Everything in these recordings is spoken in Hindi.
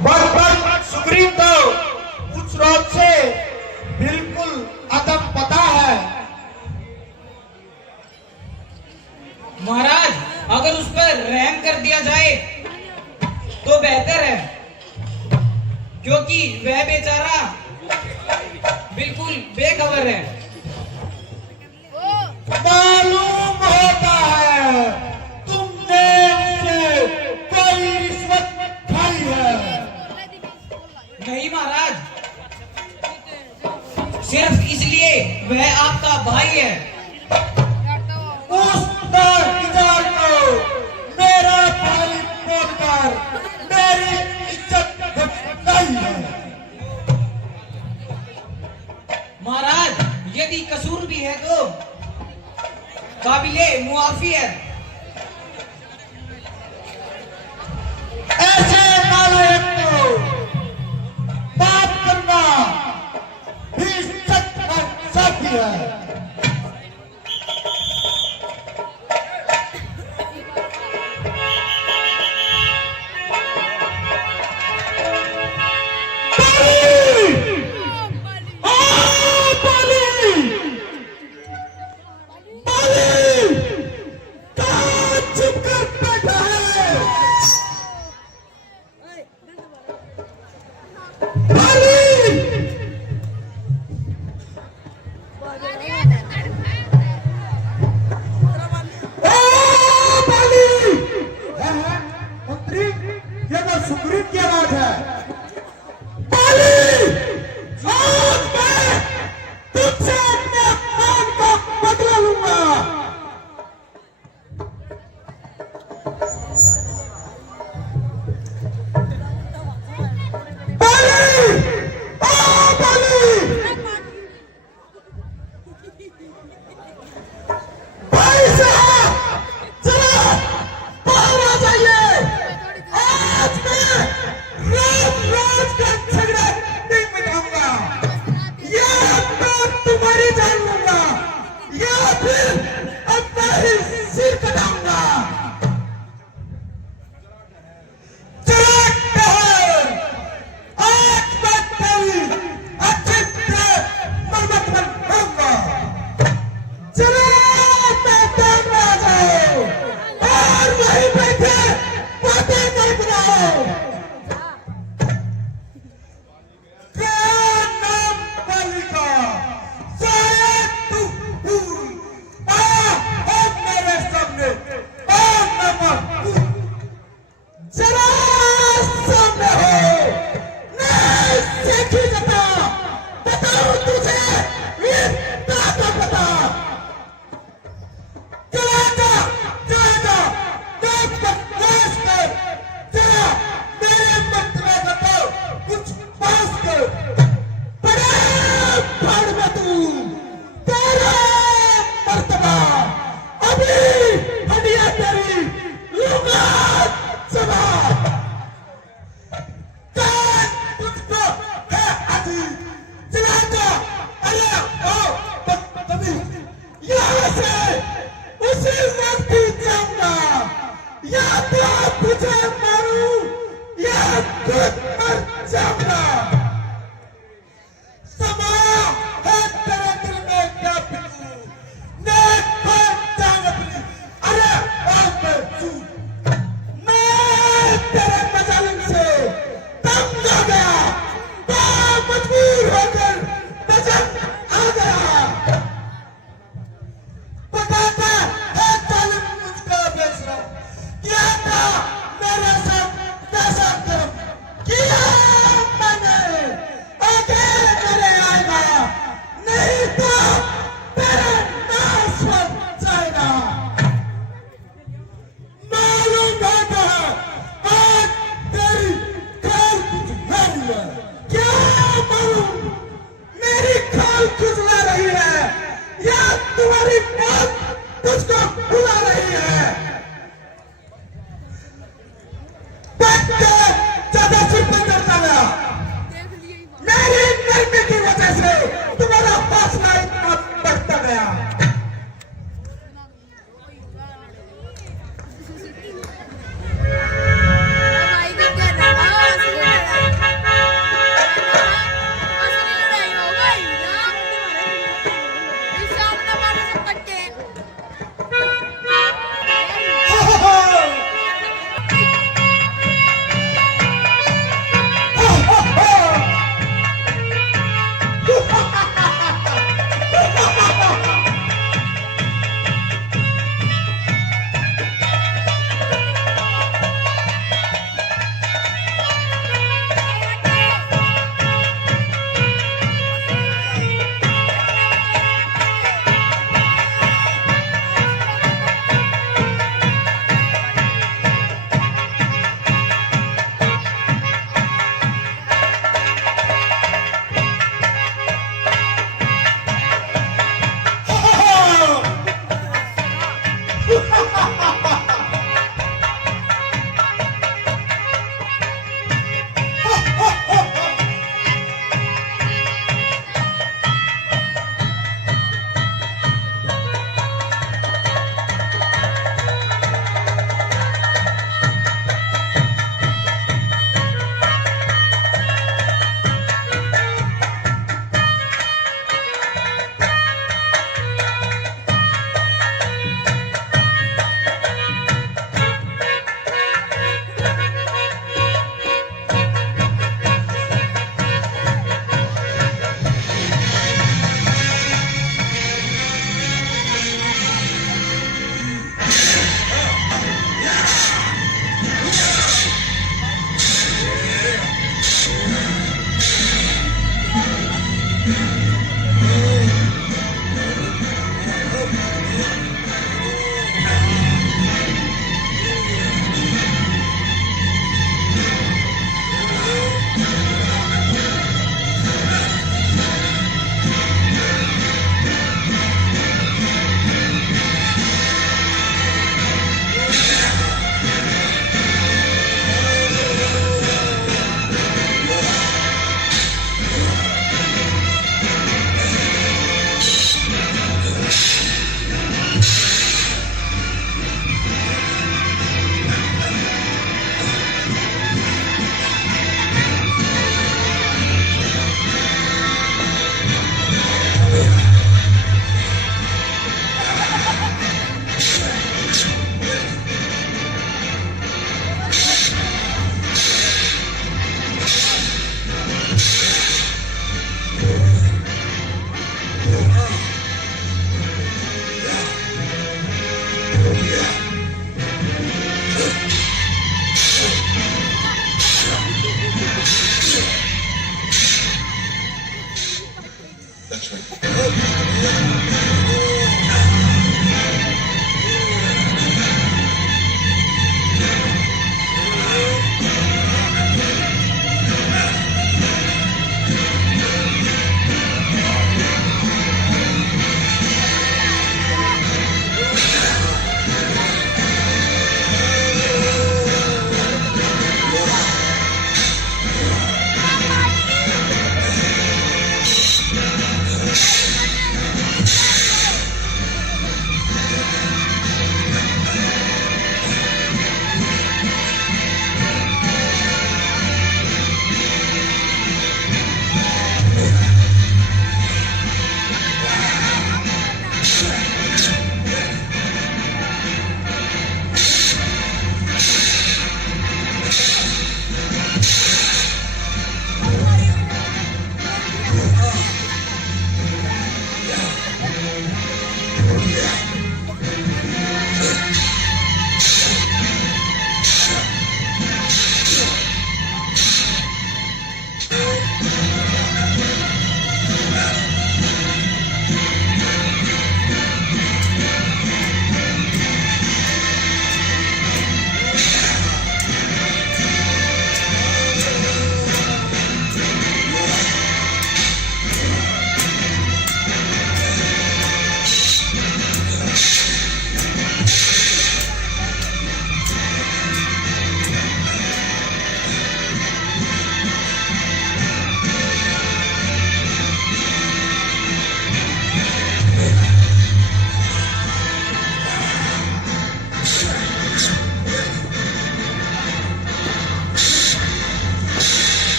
बट सुग्रीव तो उस रोज से बिल्कुल अदम पता है। महाराज, अगर उस पर रहम कर दिया जाए तो बेहतर है, क्योंकि वह बेचारा बिल्कुल बेखबर है। मालूम होता है तुमने उनसे कोई रिश्वत खाई है। नहीं महाराज, सिर्फ इसलिए वह आपका भाई है। उस दरकिदार को मेरा भाई बोलकर मेरी इज्जत बचाई है। महाराज, यदि कसूर भी है तो काबिले मुआफी है। ऐसे नालायक को बात करना भी सच और साथी है। सुग्रीव की आवाज है। बाली, आज मैं तुझसे अपने प्राण का बदला लूंगा। बाली, ओ बाली, भाई साहब, जरा बाहर आ जाइए। आज मैं रोज रोज का झगड़ा नहीं मिटाऊंगा।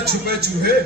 में छुपे चूहे।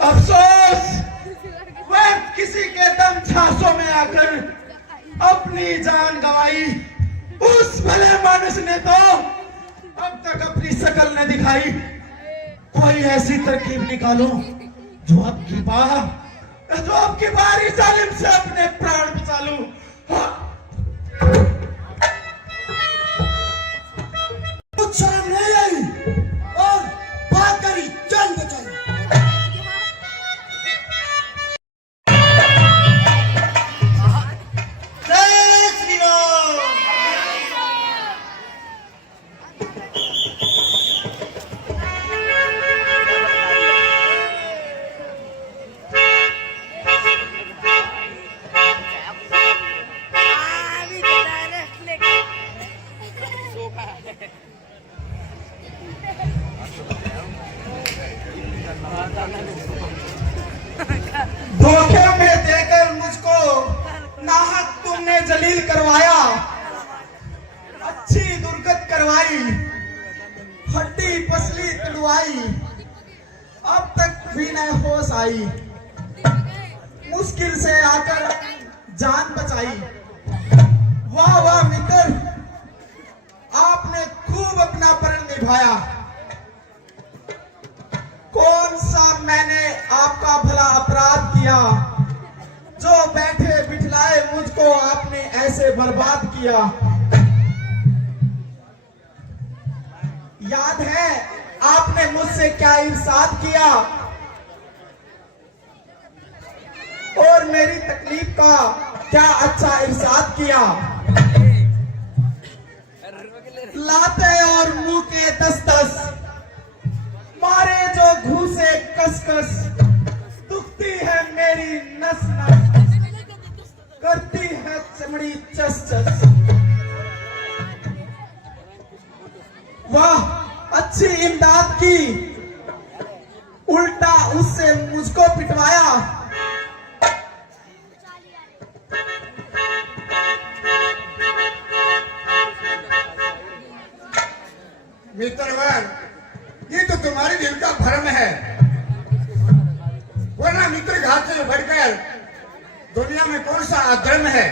अफसोस, वह किसी के दम झांसों में आकर अपनी जान गंवाई। उस भले मानुष ने तो अब तक अपनी शकल न दिखाई। कोई ऐसी तरकीब निकालो जो आपकी बार इस जालिम से अपने प्राण बचा लूं। कुछ शर्म नहीं आई और भाग कर ही जान बचाई। जय श्री राम। धोखे में देकर मुझको नाहक तुमने जलील करवाया, अच्छी दुर्गत करवाई, हड्डी पसली तुड़वाई, अब तक भी न होश आई। मुश्किल से आकर जान बचाई। वाह वाह मित्र, आपने खूब अपना प्रण निभाया। कौन सा मैंने आपका भला अपराध किया जो बैठे बिठलाए मुझको आपने ऐसे बर्बाद किया। याद है आपने मुझसे क्या इरशाद किया और मेरी तकलीफ का क्या अच्छा इरशाद किया। लाते और मुंह के दस-दस मारे जो घूसे कस-कस, दुखती है मेरी नस-नस, करती है चमड़ी चस-चस। वाह अच्छी इमदाद की, उल्टा उससे मुझको पिटवाया। मित्रगण, ये तो तुम्हारे दिल का भ्रम है, वरना मित्र घात से बढ़कर दुनिया में कौन सा अधर्म है।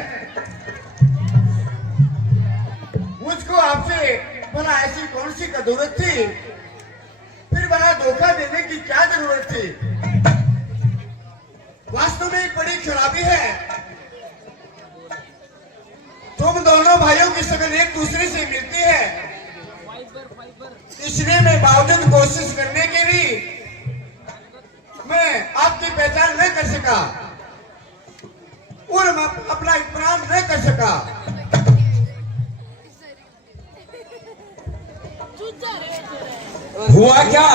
मुझको आपसे भला ऐसी कौन सी जरूरत थी, फिर भला धोखा देने की क्या जरूरत थी। वास्तव में एक बड़ी खराबी है, तुम दोनों दोनों भाइयों की शक्ल एक दूसरे से मिलती है, इसलिए मैं बावजूद कोशिश करने के भी मैं आपकी पहचान नहीं कर सका और मैं अपना इकराम नहीं कर सका। हुआ क्या?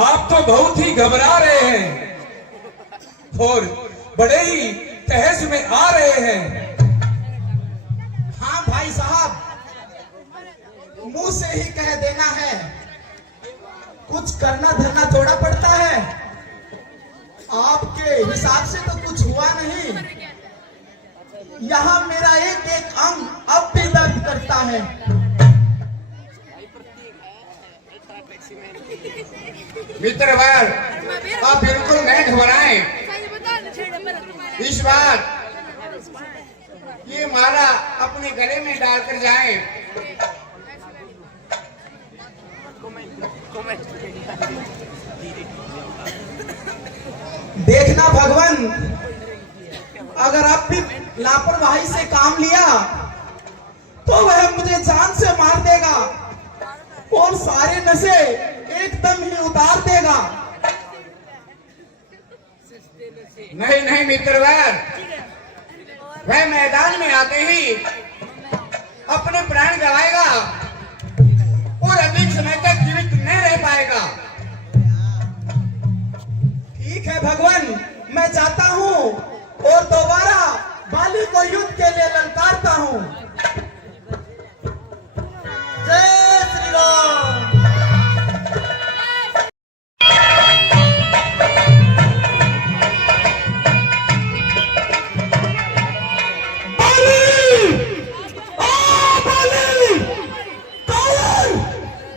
आप तो बहुत ही घबरा रहे हैं और बड़े ही तहस में आ रहे हैं। हाँ भाई साहब, मुंह से ही कह देना है, कुछ करना धरना थोड़ा पड़ता है। आपके हिसाब से तो कुछ हुआ नहीं। यहाँ मेरा एक एक अंग अब भी दर्द करता है। मित्रवर, आप बिल्कुल नहीं घबराएं। इस बार ये माला अपने गले में डालकर जाएं। देखना भगवान, अगर आप भी लापरवाही से काम लिया तो वह मुझे जान से मार देगा और सारे नशे एकदम ही उतार देगा। नहीं नहीं मित्रवर, वह मैदान में आते ही अपने प्राण गंवाएगा और अधिक समय तक जीवित नहीं रह पाएगा। ठीक है भगवान, मैं जाता हूँ और दोबारा बाली को युद्ध के लिए ललकारता हूँ। जय श्री राम।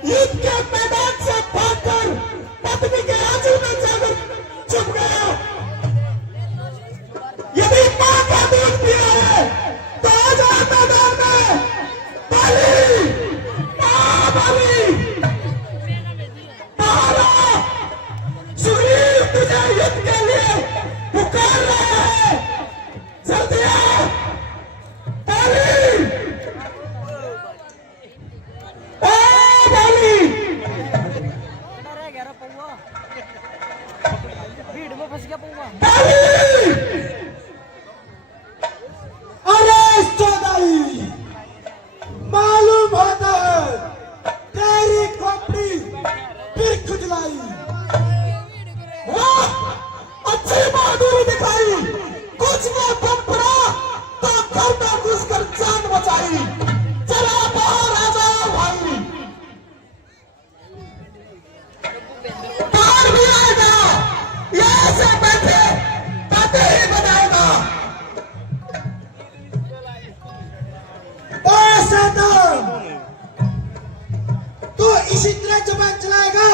युद्ध के मैदान से भागकर पत्नी के आंसू में जाकर छुप गया। यदि मां का दूध पिया है तो आ जाओ मैदान में। बाली, बाली, सुग्रीव तुझे युद्ध के लिए पुकार रहा है, जल्दी आ। बाली, अरे चौधरी, मालूम होता है तेरी खोपड़ी फिर खुजलाई। वाह, अच्छी बहादुरी दिखाई। कुछ न बन पड़ा तो घर में घुसकर जान बचाई। चला बाहर आ जाओ भाई। बाहर भी आएगा, ये ऐसे बैठे बातें ही बताएगा। तो इसी तरह जबान चलाएगा।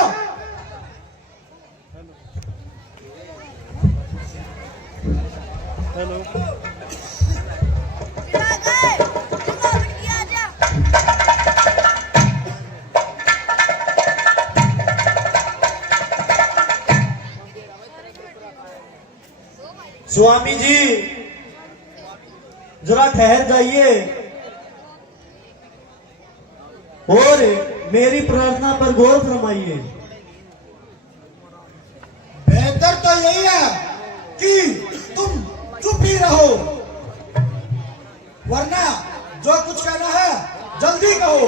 स्वामी जी, जरा ठहर जाइए और मेरी प्रार्थना पर गौर फरमाइए। बेहतर तो यही है कि तुम चुप ही रहो, वरना जो कुछ कहना है जल्दी कहो।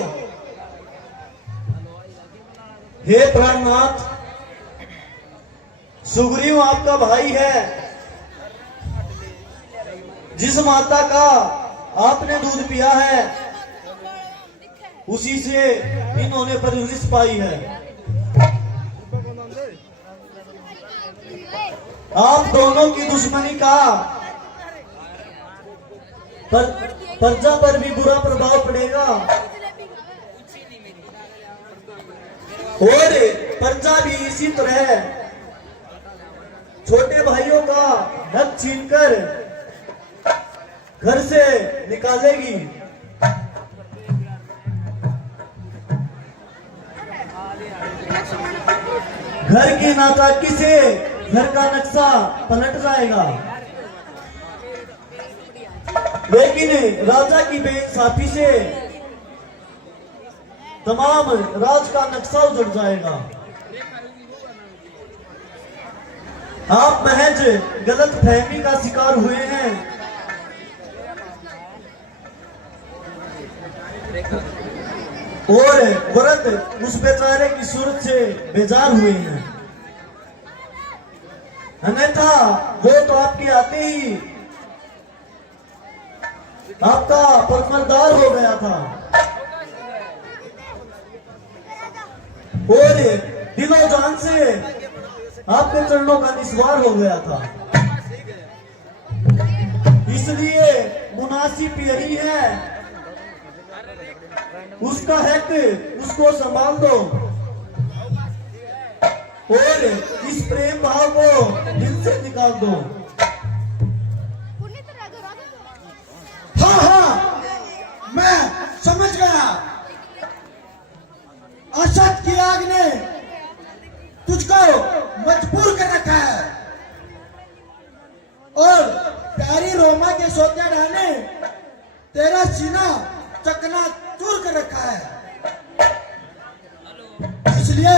हे प्राणनाथ, सुग्रीव आपका भाई है। जिस माता का आपने दूध पिया है उसी से इन्होंने परवरिश पाई है। आप दोनों की दुश्मनी का प्रजा पर भी बुरा प्रभाव पड़ेगा और प्रजा भी इसी तरह छोटे भाइयों का हक छीनकर घर से निकालेगी। घर की नाकाकी से घर का नक्शा पलट जाएगा। लेकिन राजा की बेइंसाफी से तमाम राज का नक्शा उजड़ जाएगा। आप महज गलत फहमी का शिकार हुए हैं और वरद उस बेचारे की सूरत से बेजार हुए हैं। अन्यथा वो तो आपके आते ही आपका परमरदार हो गया था और दिलो जान से आपके चरणों का निस्वार हो गया था। इसलिए मुनासिब यही है, उसका हक उसको संभाल दो और इस प्रेम भाव को दिल से निकाल दो। हाँ हाँ, मैं समझ गया। असद की आग ने तुझको मजबूर कर रखा है और प्यारी रोमा के सोते डाने तेरा सीना चकना चूर कर रखा है। इसलिए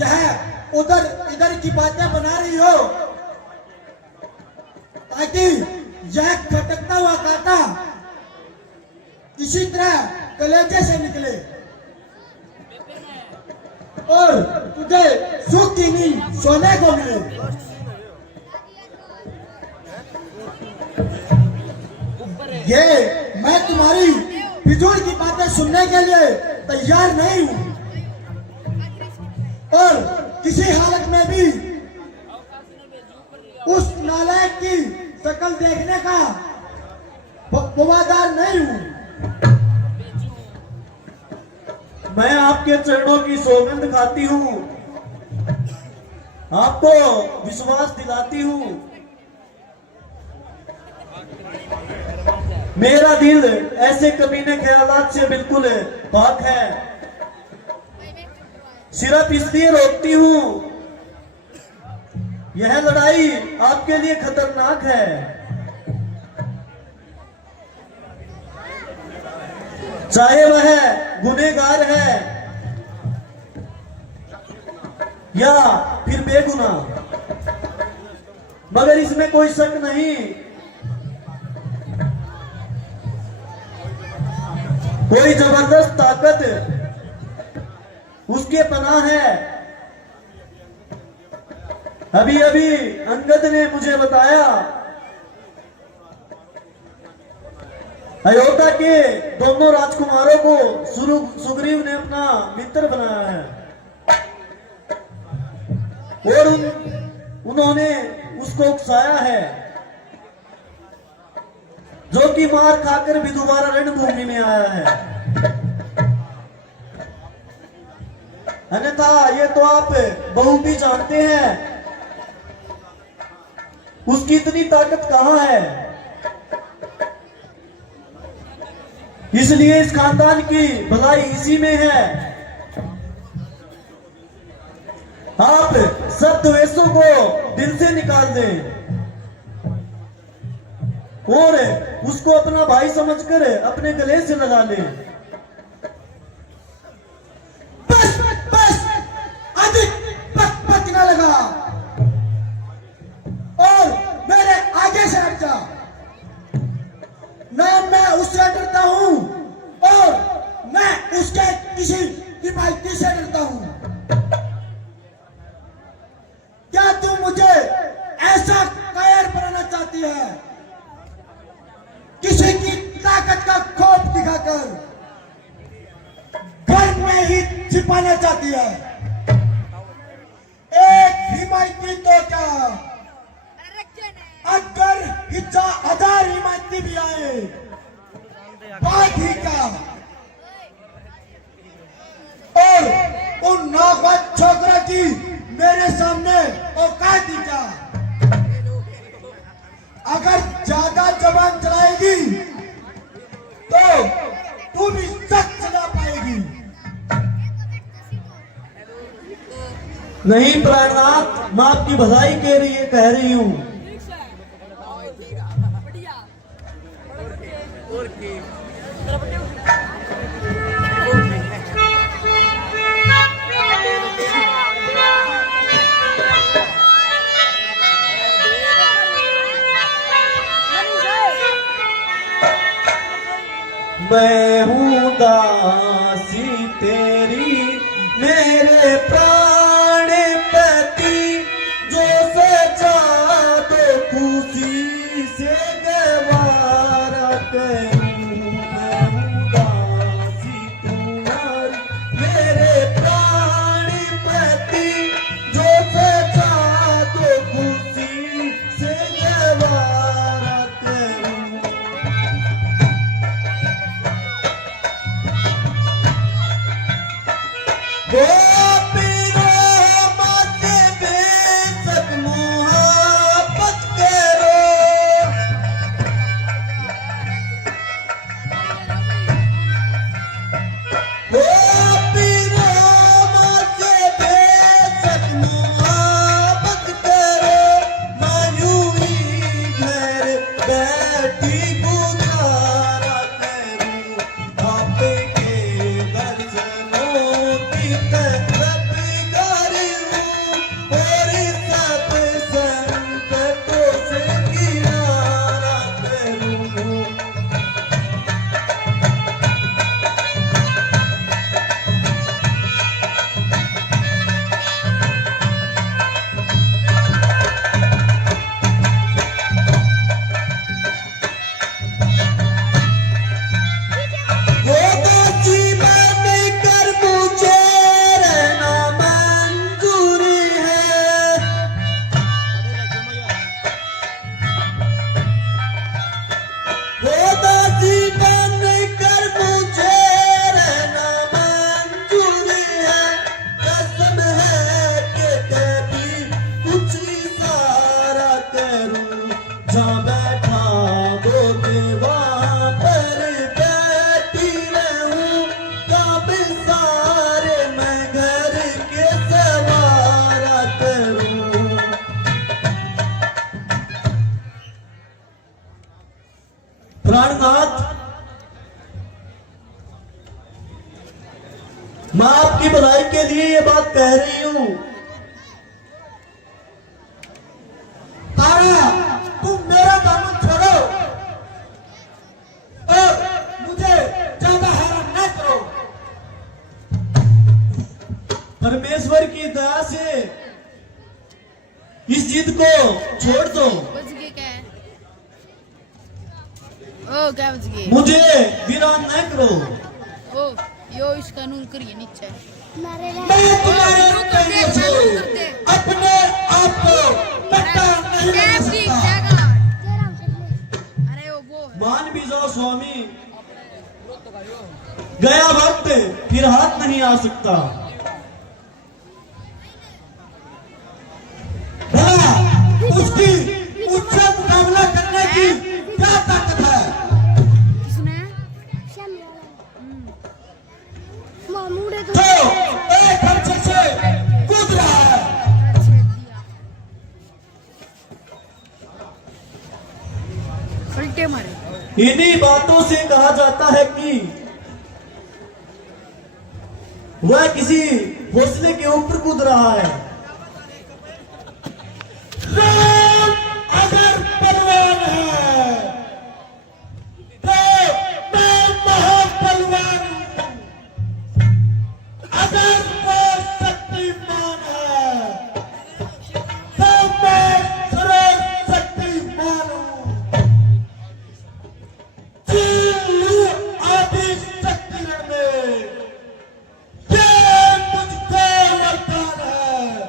यह उधर इधर की बातें बना रही हो ताकि यह खटकता हुआ कांटा किसी तरह कलेजे से निकले और तुझे सुख की नींद सोने को मिले। ये मैं तुम्हारी फिजूल की बातें सुनने के लिए तैयार नहीं हूं और किसी हालत में भी उस नालायक की शक्ल देखने का वफादार नहीं हूं। मैं आपके चरणों की सौगंध खाती हूँ, आपको विश्वास दिलाती हूँ। मेरा दिल ऐसे कमीने ख्यालात से बिल्कुल पाक है। सिर्फ इसलिए रोकती हूँ, यह लड़ाई आपके लिए खतरनाक है। चाहे वह गुनहगार है या फिर बेगुनाह, मगर इसमें कोई शक नहीं, कोई जबरदस्त ताकत उसके पनाह है। अभी अभी अंगद ने मुझे बताया अयोध्या के दोनों राजकुमारों को सुग्रीव ने अपना मित्र बनाया है और उन्होंने उसको उकसाया है, जो कि मार खाकर भी दोबारा रणभूमि में आया है। अन्यथा ये तो आप बखूबी जानते हैं उसकी इतनी ताकत कहां है। इसलिए इस खानदान की भलाई इसी में है। आप सब द्वेषों को दिल से निकाल दें और उसको अपना भाई समझकर अपने गले से लगा लें। बस बस, अधिक पक न लगा और मेरे आगे से हट जा। न मैं उससे डरता हूं और मैं उसके किसी किफायती से डरता हूं। क्या तू मुझे ऐसा कायर बनाना चाहती है, किसी की ताकत का खौफ दिखाकर घर में ही छिपाना चाहती है? एक हिमायती तो क्या, अगर 1000 हिमायती भी आए बात ही क्या। और उन नागवाद छोकरा की मेरे सामने औकात ही क्या। अगर ज्यादा जबान चलाएगी तो तू भी सच चला पाएगी। नहीं प्राणनाथ, मैं आपकी भलाई के लिए कह रही हूं। मैं हूँ दासी तेरी मेरे प्राण पति, जो सजा दो खुशी से गवारा करूँ। मैं हूँ दासी तुम्हारी मेरे प्राण पति, जो सजा दो खुशी से गवारा करूँ। वो पीरो मत बेशक मोहब्बत करो, वो पीरो मत बेशक मोहब्बत करो। मैं यूं ही घर बैठी गुजारा करूं, आपके दर्शनों की तरफ करूं, और सब संकटों से किनारा करूं। वो तो जीवन कर मुझे रहना मंजूर है, वो तो जीवन कर मुझे रहना मंजूर है। कसम है कि कभी कुछ इशारा करूं, जहाँ बैठा होगे वहाँ पर बैठी रहूं। कब सारे मैं घर के सवारा करूं। प्राणनाथ, मैं आपकी भलाई के लिए ये बात कह रही हूँ। तारा, तुम मेरा दामन छोड़ो और मुझे ज्यादा हैरान न करो। परमेश्वर की दया से इस जिद को छोड़ दो, बच गए क्या है? ओ क्या बच गए? मुझे वीरान न करो। ओ यो इसका नूर करिए नीचे। मारे मैं तुम्हारे कहने से अपने आप को कट्टा नहीं बना सकता। अरे वो है। मान भी जाओ स्वामी, गया वक्त फिर हाथ नहीं आ सकता। भला उसकी मुझसे मुकाबला करने की क्या ताकत है? किसने? मामूड़े जो एक अक्षर से कूद रहा है। उल्टे मारे। इन्हीं बातों से कहा जाता है कि वह किसी हौसले के ऊपर कूद रहा है। राम अगर बलवान है तो मैं महाबलवान हूं। अगर वो शक्तिमान है तो मैं सर्वशक्तिमान हूं। छीन लूं आदि शक्ति में, ये मुझको वरदान है।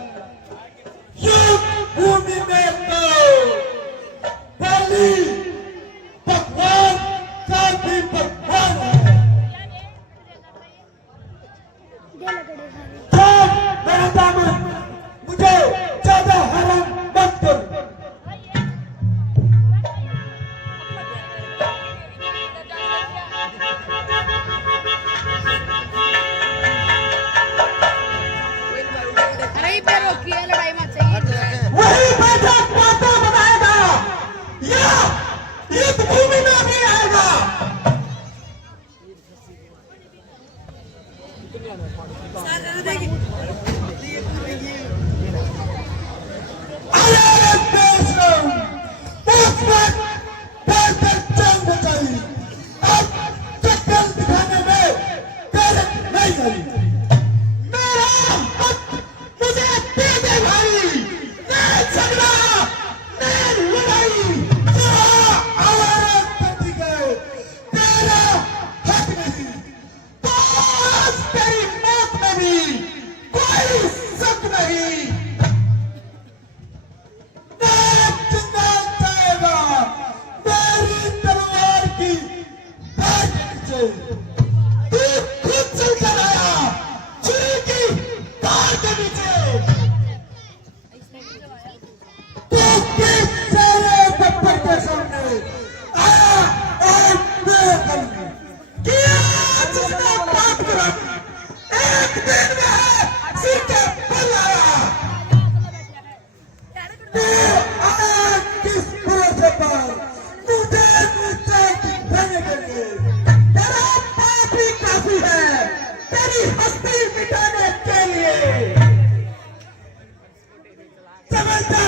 तू किस सारे दफ्तर के सामने आया और बेदखल किया जिसका पराक्रम एक दिन में सिर के बल आया। तू आया किस भरोसे पर तुझे मुझसे दिखाने के लिए तेरा पाप ही काफी है तेरी हस्ती मिटाने के लिए। समझदार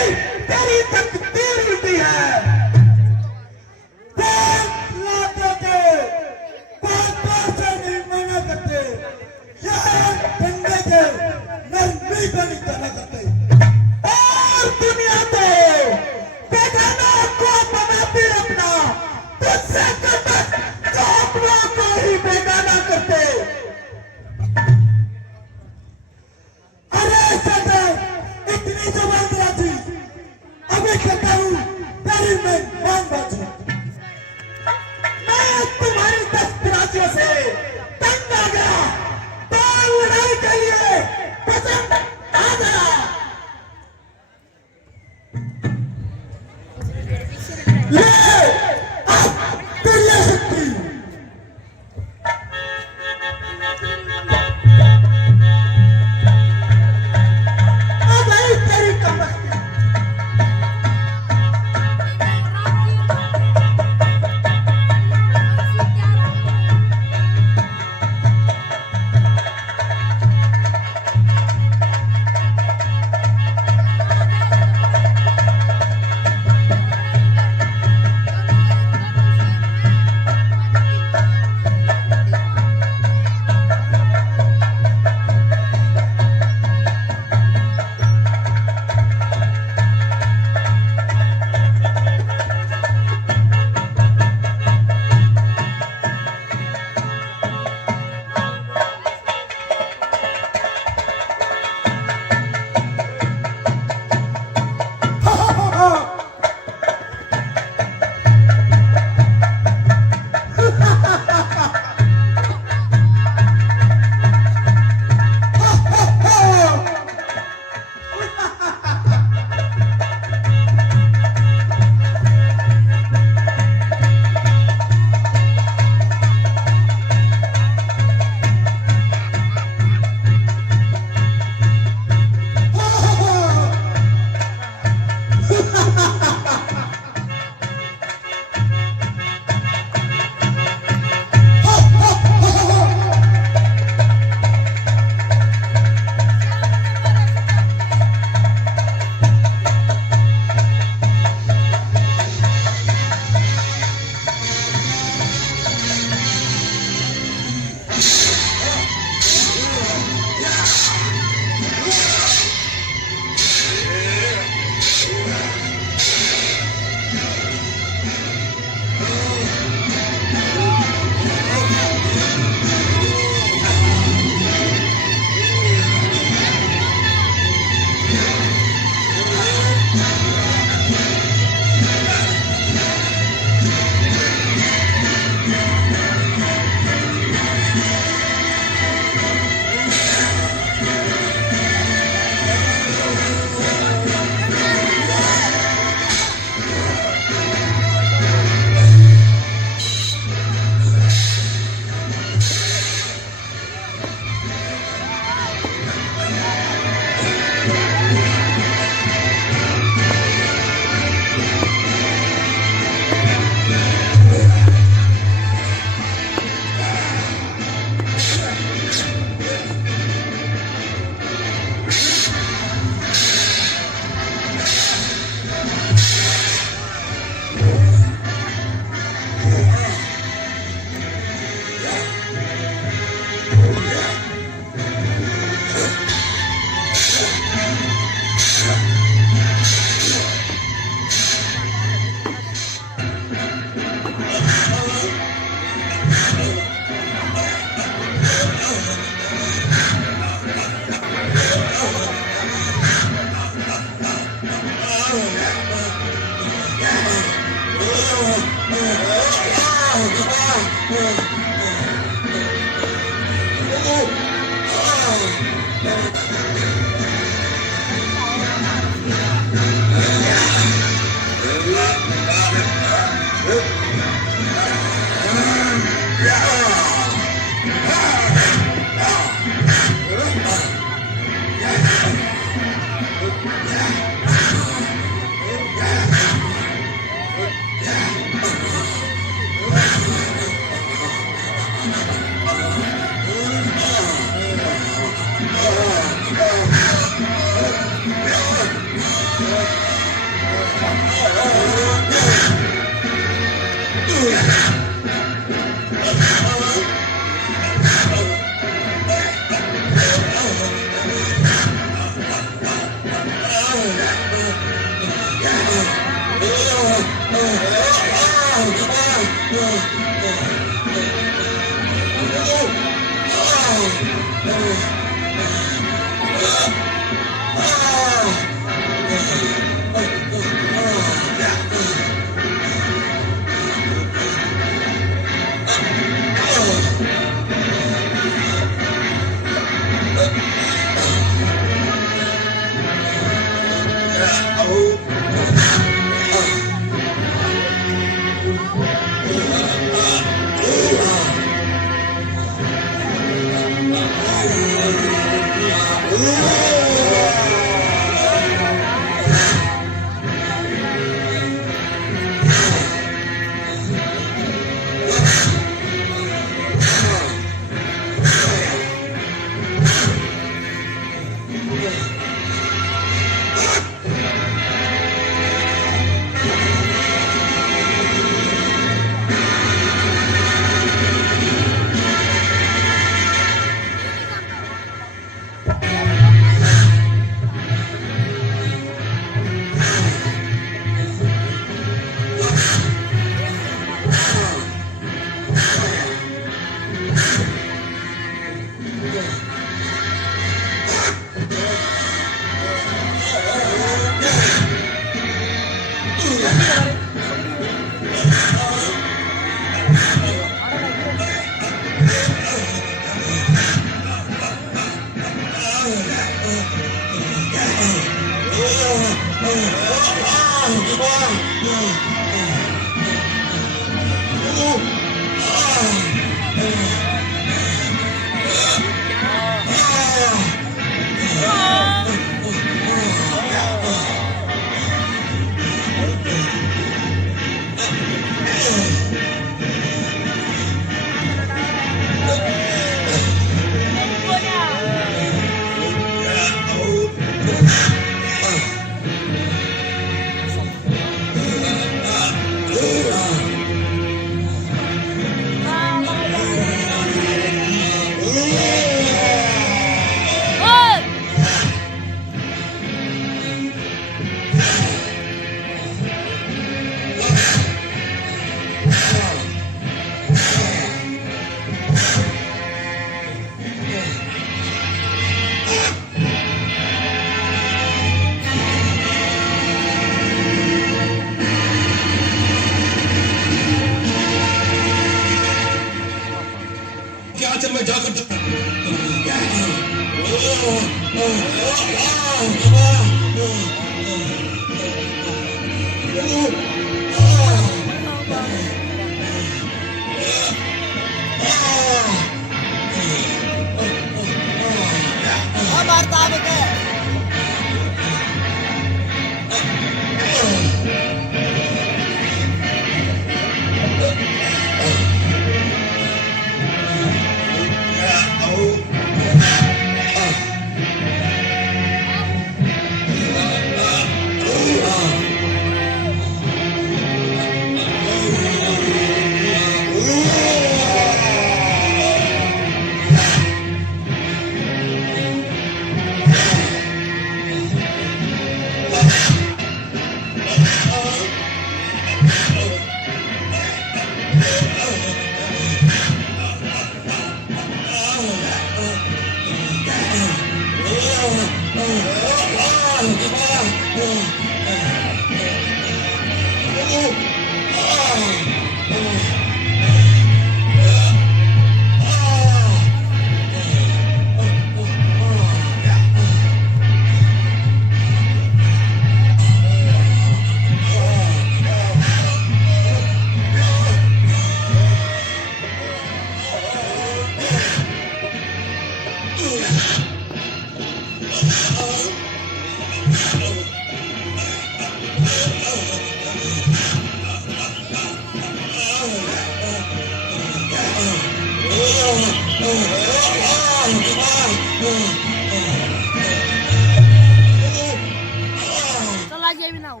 चल आगे भी ना हो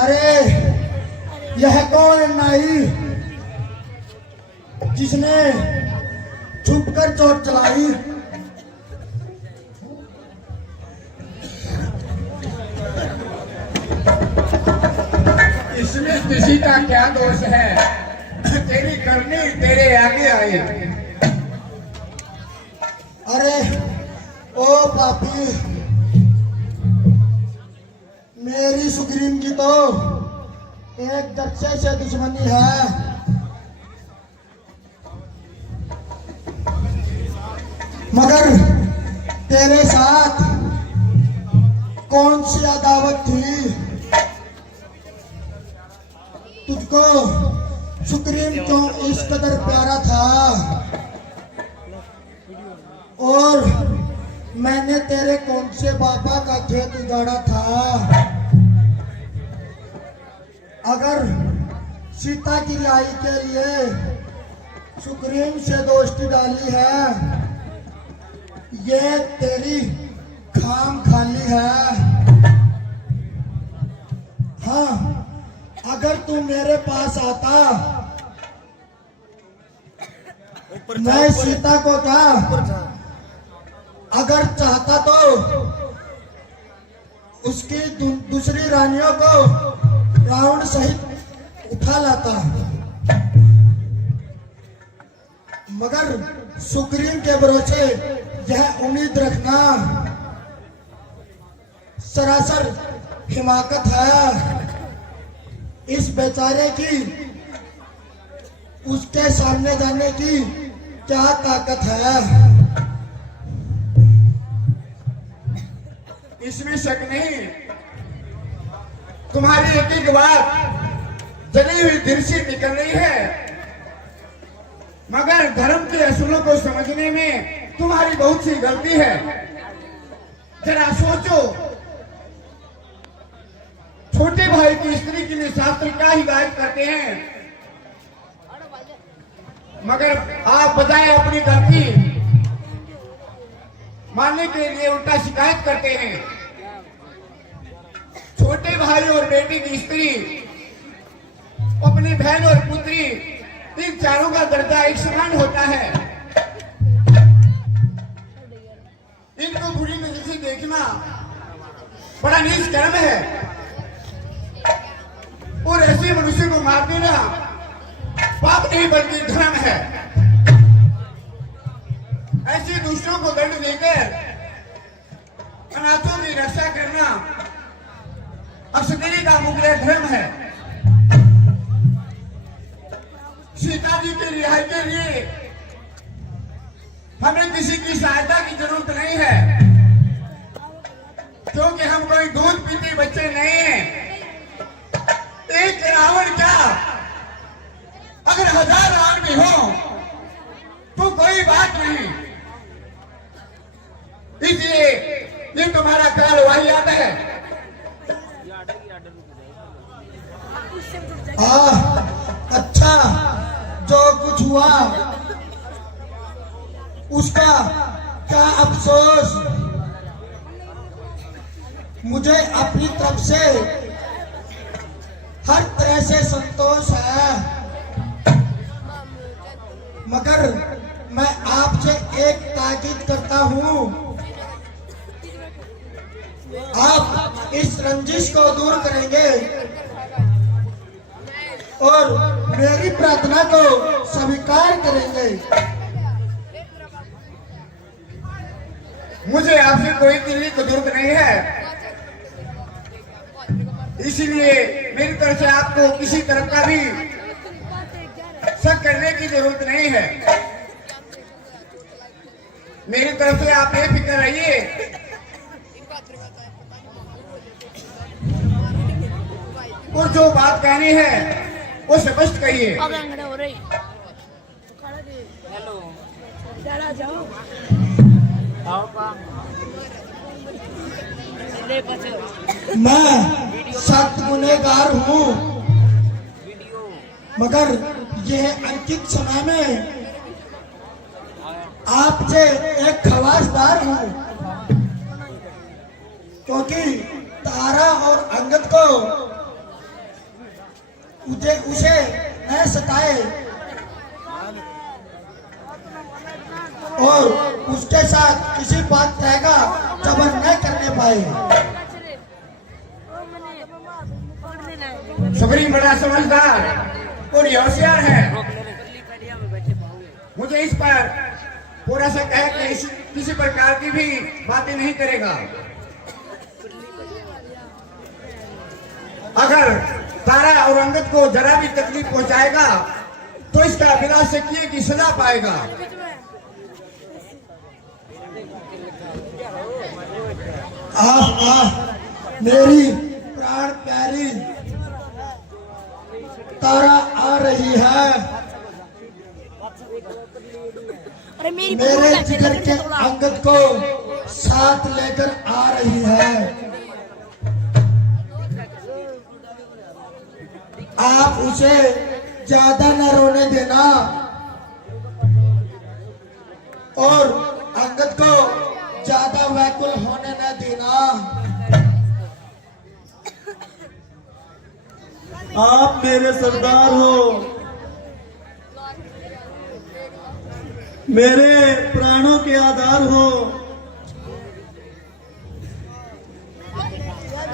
अरे यह कौन है नाई जिसने छुप कर चोट चलाई? इसमें किसी का क्या दोष है? तेरी करनी तेरे आगे आई। अरे ओ पापी, मेरी सुग्रीव की तो एक दक्षे से दुश्मनी है। मगर तेरे साथ कौन सी अदावत थी? तुझको सुग्रीव क्यों इस कदर प्यारा था? और मैंने तेरे कौन से बाबा का खेत उजाड़ा था? अगर सीता की रिहाई के लिए सुग्रीव से दोस्ती डाली है, ये तेरी खाम खाली है। हाँ, अगर तू मेरे पास आता, मैं सीता को क्या अगर चाहता तो उसकी दूसरी रानियों को रावण सहित उठा लाता। मगर सुग्रीव के भरोसे यह उम्मीद रखना सरासर हिमाकत है। इस बेचारे की उसके सामने जाने की क्या ताकत है? इसमें शक नहीं, तुम्हारी एक एक बात जली हुई दिल से निकल रही है। मगर धर्म के असूलों को समझने में तुम्हारी बहुत सी गलती है। जरा सोचो, छोटे भाई की स्त्री के लिए शास्त्र क्या हिदायत करते हैं, मगर आप बजाय अपनी गलती मानने के लिए उल्टा शिकायत करते हैं। छोटे भाई और बेटी की स्त्री, अपनी बहन और पुत्री, इन चारों का दर्जा एक समान होता है। इनको बुरी नजर से देखना बड़ा नीच कर्म है, और ऐसे मनुष्य को मार देना पाप नहीं बल्कि धर्म है। ऐसे दूसरों को दंड देकर अनाथों की रक्षा करना अक्षत्री का मुख्य धर्म है। सीता जी की रिहाई के लिए हमें किसी की सहायता की जरूरत नहीं है, क्योंकि हम कोई दूध पीते बच्चे नहीं हैं। एक रावण क्या, अगर 1000 रावण भी हो तो कोई बात नहीं। इसलिए ये तुम्हारा काल वही आता है। अच्छा, जो कुछ हुआ उसका क्या अफसोस। मुझे अपनी तरफ से हर तरह से संतोष है, मगर मैं आपसे एक ताकीद करता हूँ, आप इस रंजिश को दूर करेंगे और मेरी प्रार्थना को स्वीकार करेंगे। मुझे आपसे कोई दिल्ली की जरूरत नहीं है, इसीलिए मेरी तरफ से आपको किसी तरह का भी शक करने की जरूरत नहीं है। मेरी तरफ से आप बेफिक्र रहिए। और जो बात कहनी है वो स्पष्ट कहिए। अब अंगड़े हो रही हेलो चला जाओ मैं सख्त गुनहगार हूँ, मगर यह अंकित समय में आपसे एक खवासदार हूँ, क्योंकि तारा और अंगद को उसे न सताए और उसके साथ किसी बात का जबर न करने पाए। सुग्रीव बड़ा समझदार और होशियार है। मुझे इस पर पूरा शक है कि किसी प्रकार की भी बातें नहीं करेगा। अगर तारा और अंगद को जरा भी तकलीफ पहुंचाएगा तो इसका बिना से किए की सजा पाएगा। मेरी प्राण प्यारी तारा आ रही है, मेरे जिगर के अंगद को साथ लेकर आ रही है। आप उसे ज्यादा न रोने देना और अंगद को ज्यादा व्याकुल होने न देना। आप मेरे सरदार हो, मेरे प्राणों के आधार हो।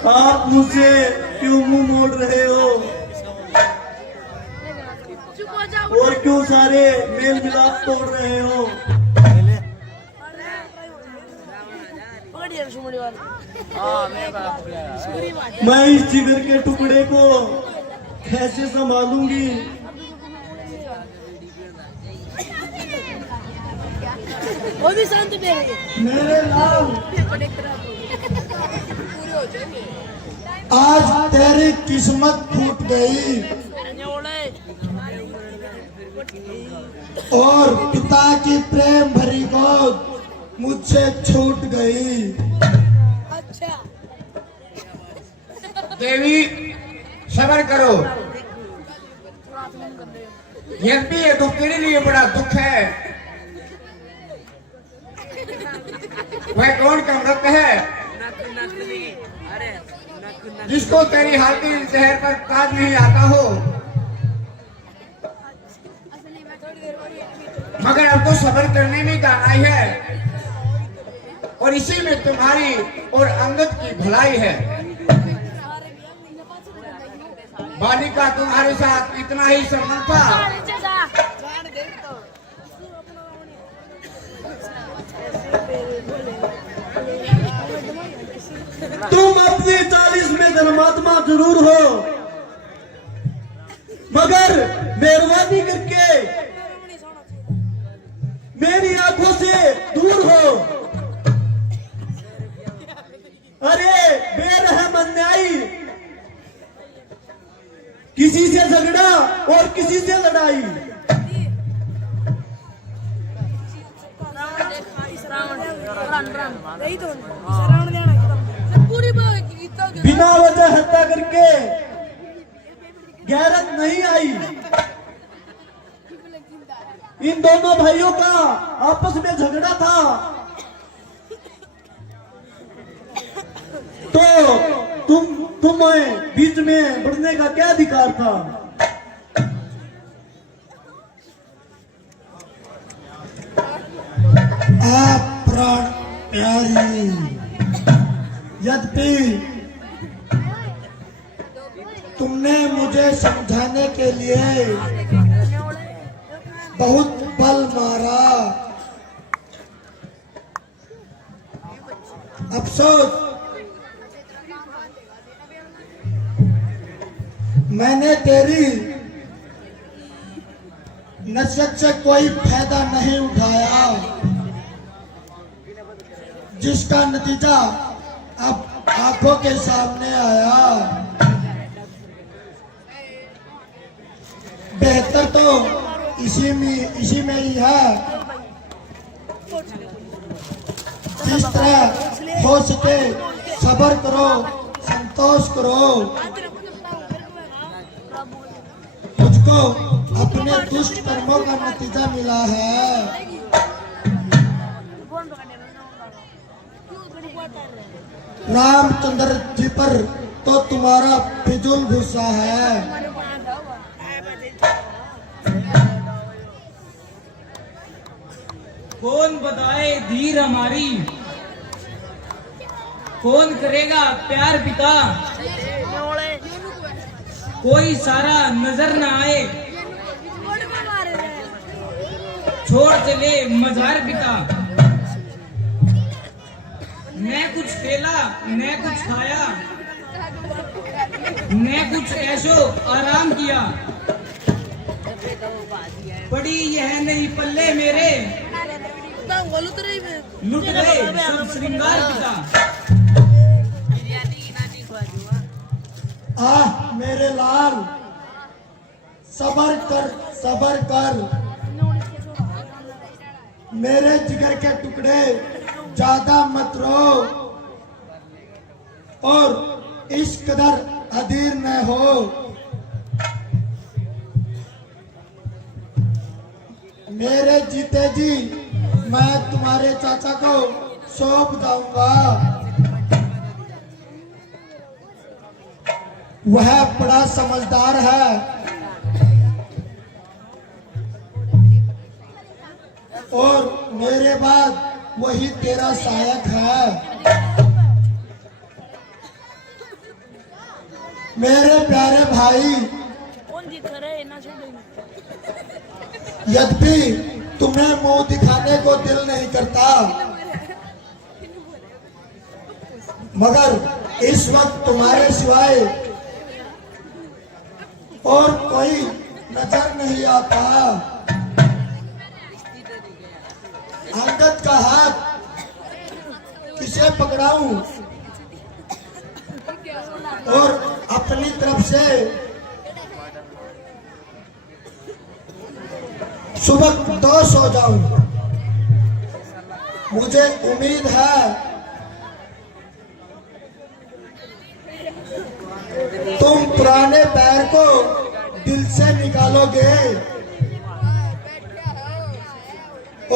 आप मुझसे क्यों मुंह मोड़ रहे हो और क्यों सारे मेल मिलाप तोड़ रहे हो? मैं इस जिगर के टुकड़े को कैसे संभालूंगी? वो भी शांत मेरे मेरे लाल, आज तेरी किस्मत फूट गई और पिता की प्रेम भरी गोद मुझसे छूट गई। अच्छा देवी सब्र करो, यह भी ये दुख तेरे लिए बड़ा दुख है। वह कौन का मृत है जिसको तेरी हाथी शहर पर ताज नहीं आता हो, मगर अब तो सब्र करने में दानाई है और इसी में तुम्हारी और अंगद की भलाई है। बाली का तुम्हारे साथ इतना ही संबंध था, तुम अपनी 40 में धर्मात्मा जरूर हो, मगर मेहरबानी करके मेरी आंखों से दूर हो। अरे बेरहम अन्यायी, किसी से झगड़ा और किसी से लड़ाई। बिना वजह हत्या करके गैरत नहीं आई। इन दोनों भाइयों का आपस में झगड़ा था तो तुम्हें बीच में बढ़ने का क्या अधिकार था? आप प्राण प्यारी, यद्यपि तुमने मुझे समझाने के लिए बहुत बल मारा, अफसोस मैंने तेरी नसीहत से कोई फायदा नहीं उठाया, जिसका नतीजा अब आंखों के सामने आया। बेहतर तो इसी में ही है। जिस तरह हो सके सब्र करो, संतोष करो। मुझको अपने दुष्ट कर्मों का नतीजा मिला है। रामचंद्र जी पर तो तुम्हारा फिजूल गुस्सा है। कौन बताए धीर हमारी, कौन करेगा प्यार पिता, कोई सारा नजर न आए, छोड़ चले मजार पिता। न कुछ खेला न कुछ खाया, न कुछ ऐशो आराम किया, पड़ी यह नहीं पल्ले मेरे, लुट गए सब श्रृंगार पिता। मेरे लाल, सबर कर, सबर कर। मेरे जिगर के टुकड़े ज्यादा मत रो और इस कदर अधीर न हो। मेरे जीते जी मैं तुम्हारे चाचा को सौंप दूंगा। वह बड़ा समझदार है और मेरे बाद वही तेरा सहायक है। मेरे प्यारे भाई, यद्यपि तुम्हें मुंह दिखाने को दिल नहीं करता, मगर इस वक्त तुम्हारे सिवाय और कोई नजर नहीं आता। अंगद का हाथ किसे पकड़ाऊं और अपनी तरफ से सुबह 2 सो जाऊं। मुझे उम्मीद है तुम पुराने पैर को दिल से निकालोगे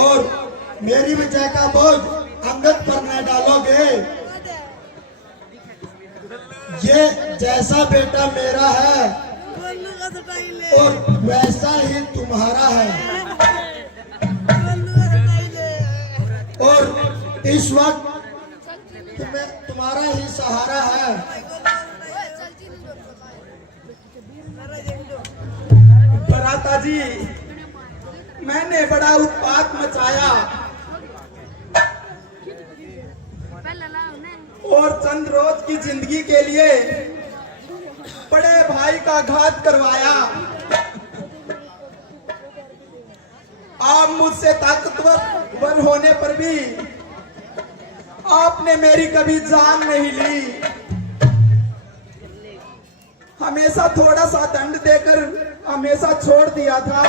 और मेरी वजह का बोझ अंगद पर न डालोगे। ये जैसा बेटा मेरा है और वैसा ही तुम्हारा है और इस वक्त तुम्हारा ही सहारा है। भ्राता जी, मैंने बड़ा उत्पात मचाया और चंद रोज की जिंदगी के लिए बड़े भाई का घात करवाया। आप मुझसे ताकतवर होने पर भी आपने मेरी कभी जान नहीं ली। हमेशा थोड़ा सा दंड देकर हमेशा छोड़ दिया था,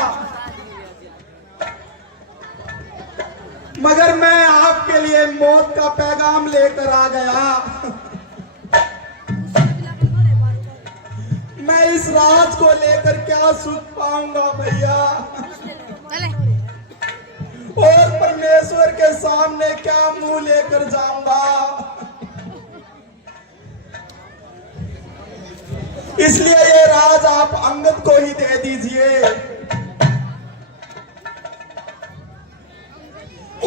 मगर मैं आपके लिए मौत का पैगाम लेकर आ गया। मैं इस राज को लेकर क्या सुख पाऊंगा भैया, और परमेश्वर के सामने क्या मुंह लेकर जाऊंगा। इसलिए ये राज आप अंगद को ही दे दीजिए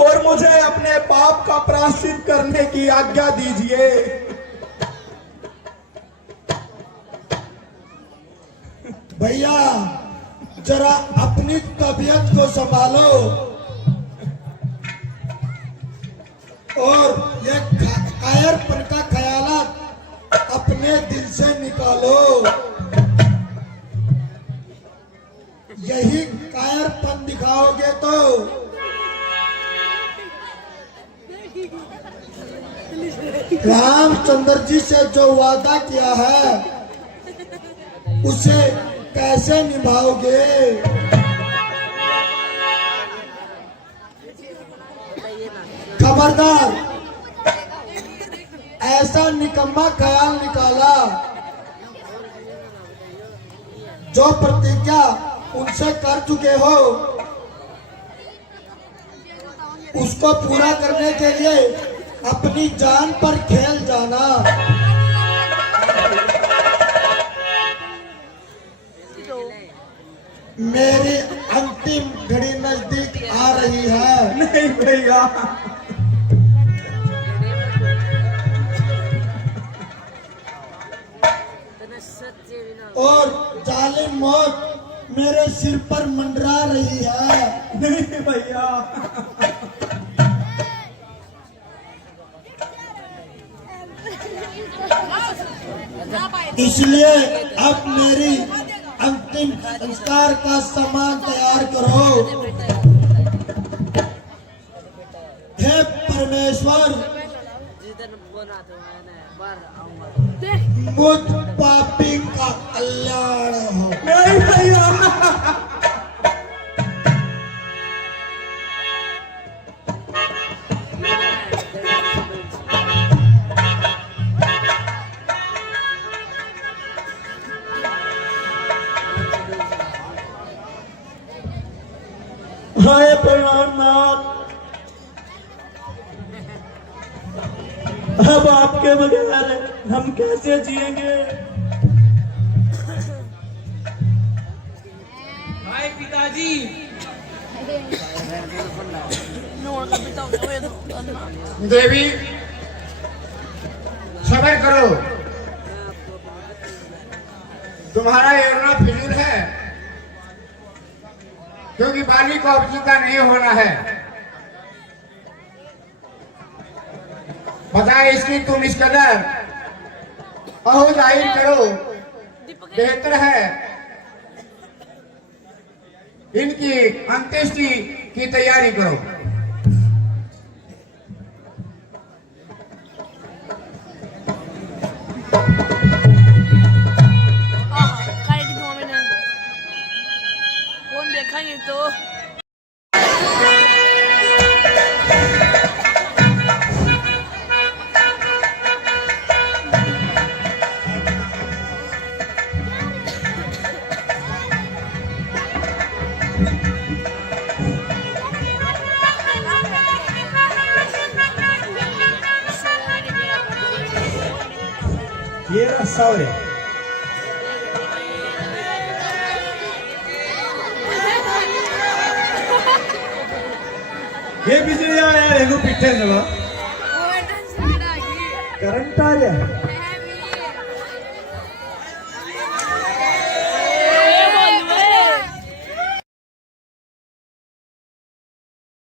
और मुझे अपने पाप का प्रायश्चित करने की आज्ञा दीजिए। भैया, जरा अपनी तबीयत को संभालो और ये कायरपन का ख्यालात अपने दिल से निकालो। यही कायरपन दिखाओगे तो रामचंद्र जी से जो वादा किया है उसे कैसे निभाओगे। खबरदार, ऐसा निकम्मा ख्याल निकाला जो प्रतिज्ञा उनसे कर चुके हो उसको पूरा करने के लिए अपनी जान पर खेल जाना। मेरी अंतिम घड़ी नजदीक आ रही है। नहीं भैया, और जालिम मौत मेरे सिर पर मंडरा रही है। नहीं भैया, इसलिए अब मेरी अंतिम संस्कार का सामान तैयार करो। हे परमेश्वर, मुझ पापी का कल्याण हो। नहीं भैया, हाय प्रणामनाथ, अब आपके बगैर हम कैसे जिएंगे? हाय पिताजी। देवी सबर करो, तुम्हारा योजना फिजूल है क्योंकि बाली को अब जिंदा नहीं होना है। पता है इसकी तुम इस कदर अहो जाहिर करो, बेहतर है इनकी अंत्येष्टि की तैयारी करो। कौन देखा ये तो ये रास्ता है। ये बिजली आया है, पीछे वो टेंशन आ गई। करंट आ गया।